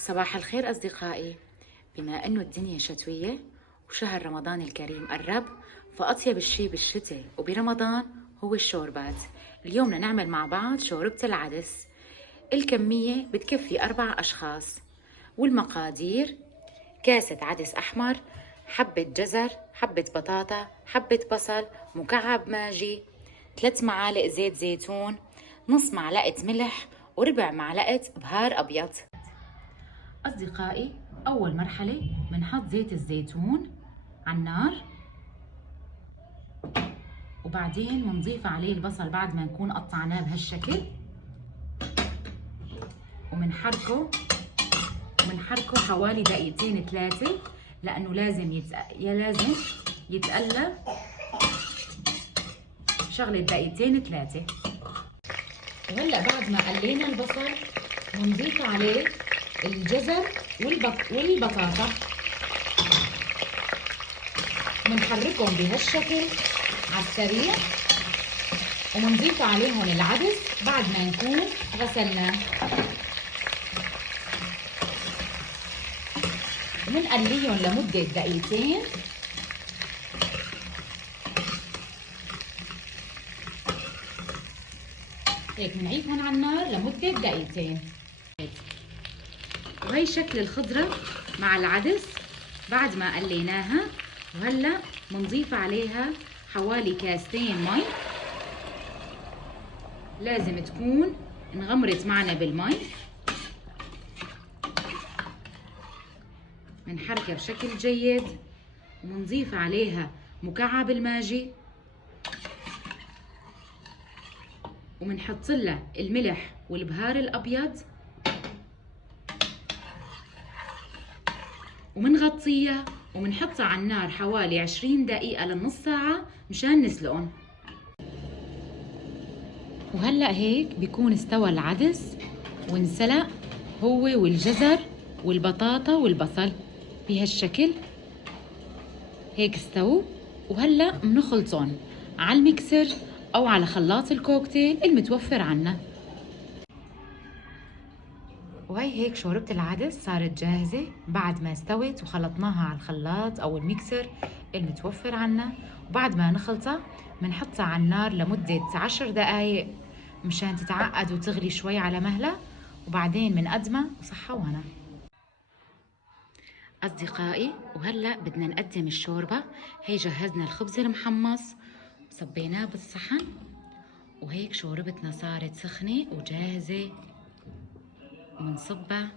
صباح الخير أصدقائي. بما أنه الدنيا شتوية وشهر رمضان الكريم قرب، فأطيب الشي بالشتاء وبرمضان هو الشوربات. اليوم بدنا نعمل مع بعض شوربة العدس. الكمية بتكفي 4 أشخاص. والمقادير: كاسة عدس أحمر، حبة جزر، حبة بطاطا، حبة بصل، مكعب ماجي، 3 معالق زيت زيتون، نص معلقة ملح، وربع معلقة بهار أبيض. أصدقائي، أول مرحلة بنحط زيت الزيتون على النار، وبعدين بنضيف عليه البصل بعد ما نكون قطعناه بهالشكل، وبنحركه حوالي دقيقتين 3، لأنه لازم يتقلى شغلة دقيقتين 3. وهلا بعد ما قلينا البصل بنضيف عليه الجزر والبطاطا، بنحركهم بهالشكل على السريع، وبنضيف عليهم العدس بعد ما نكون غسلناه، وبنقليهم لمدة دقيقتين. هيك بنعيدهم على النار لمدة دقيقتين. وهي شكل الخضرة مع العدس بعد ما قليناها. وهلا بنضيف عليها حوالي كاستين مي، لازم تكون انغمرت معنا بالمي. بنحركها بشكل جيد، وبنضيف عليها مكعب الماجي، وبنحط لها الملح والبهار الابيض، وبنغطيها وبنحطها على النار حوالي 20 دقيقة لنص ساعة مشان نسلقهم. وهلأ هيك بيكون استوى العدس وانسلق هو والجزر والبطاطا والبصل بهالشكل. هيك استووا. وهلأ بنخلطهم على الميكسر أو على خلاط الكوكتيل المتوفر عنا. وهي هيك شوربة العدس صارت جاهزة بعد ما استوت وخلطناها على الخلاط أو الميكسر المتوفر عنا. وبعد ما نخلطها بنحطها على النار لمدة 10 دقايق مشان تتعقد وتغلي شوي على مهلها، وبعدين بنقدمها وصحة وهنا. أصدقائي، وهلأ بدنا نقدم الشوربة. هي جهزنا الخبز المحمص صبيناه بالصحن، وهيك شوربتنا صارت سخنة وجاهزة. ومنصبها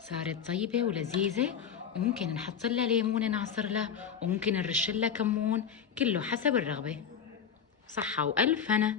صارت طيبة ولذيذة، وممكن نحط لها ليمون نعصر لها، وممكن نرش لها كمون، كله حسب الرغبة. صحة وألف هنا.